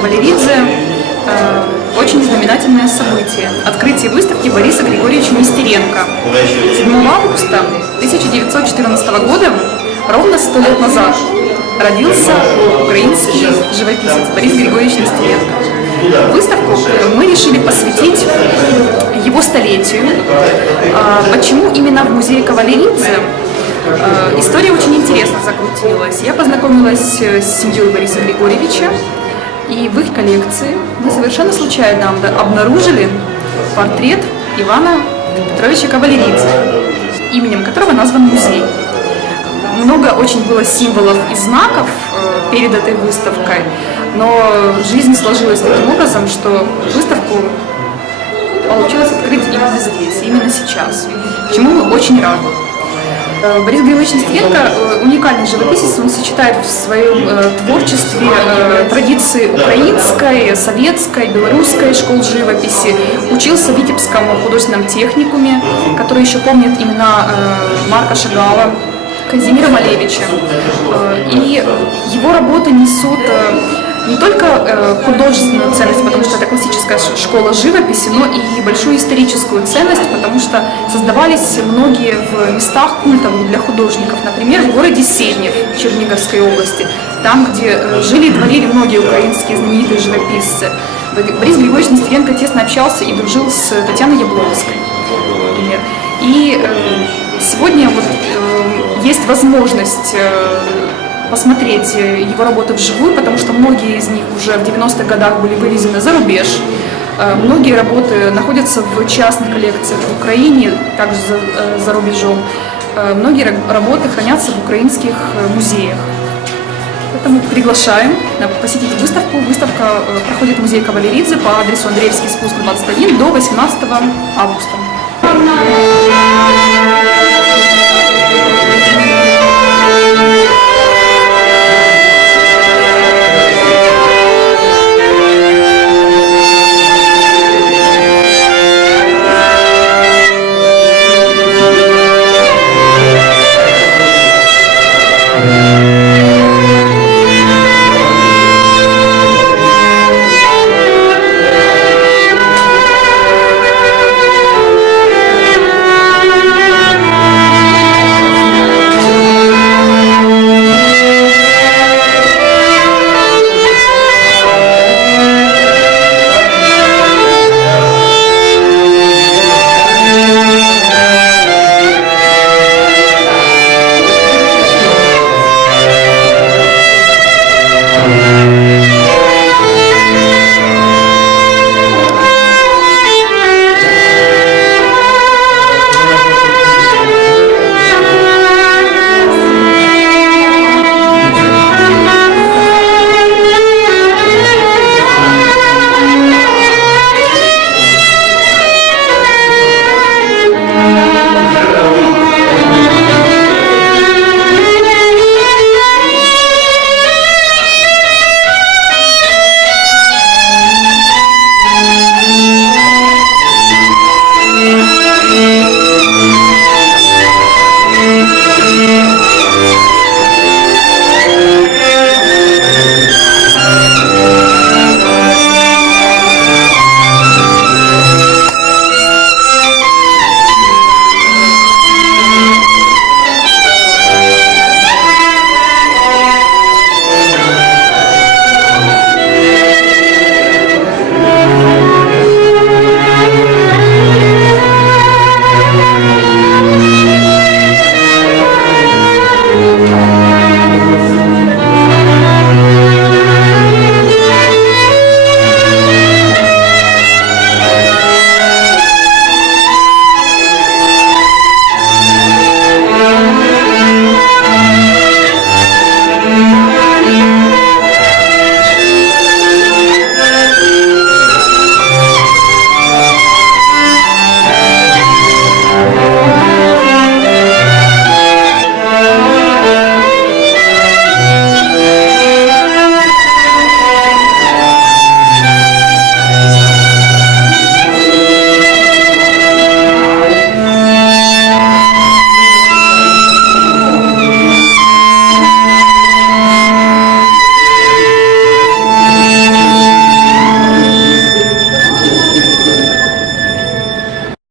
Кавалеридзе э, очень знаменательное событие. Открытие выставки Бориса Григорьевича Нестеренко. 7 августа 1914 года, ровно сто лет назад, родился украинский живописец Борис Григорьевич Нестеренко. Выставку мы решили посвятить его столетию. А, Почему именно в музее Кавалеридзе? А, История очень интересно закрутилась. Я познакомилась э, с семьей Бориса Григорьевича, и в их коллекции мы совершенно случайно обна- обнаружили портрет Ивана Петровича Кавалеридзе, именем которого назван музей. Много очень было символов и знаков э, перед этой выставкой, но жизнь сложилась таким образом, что выставку получилось открыть именно здесь, именно сейчас, чему мы очень рады. Э, Борис Григорьевич Нестеренко э, уникальный живописец, он сочетает в своем э, творчестве традиции украинской, советской, белорусской школ живописи. Учился в Витебском художественном техникуме, который еще помнит имена Марка Шагала, Казимира Малевича. И его работы несут не только э, художественную ценность, потому что это классическая школа живописи, но и большую историческую ценность, потому что создавались многие в местах культовых для художников, например, в городе Сенев Черниговской области, там, где э, жили и творили многие украинские знаменитые живописцы. Борис Григорьевич Нестеренко тесно общался и дружил с Татьяной Яблонской, например. И э, сегодня вот есть возможность посмотреть э, его работы вживую, потому что многие из них уже в 90-х годах были вывезены за рубеж. Э, Многие работы находятся в частных коллекциях в Украине, также за, э, за рубежом. Многие ра- работы хранятся в украинских музеях. Поэтому приглашаем посетить выставку. Выставка проходит в музее Кавалеридзе по адресу Андреевский спуск 21 до 18 августа.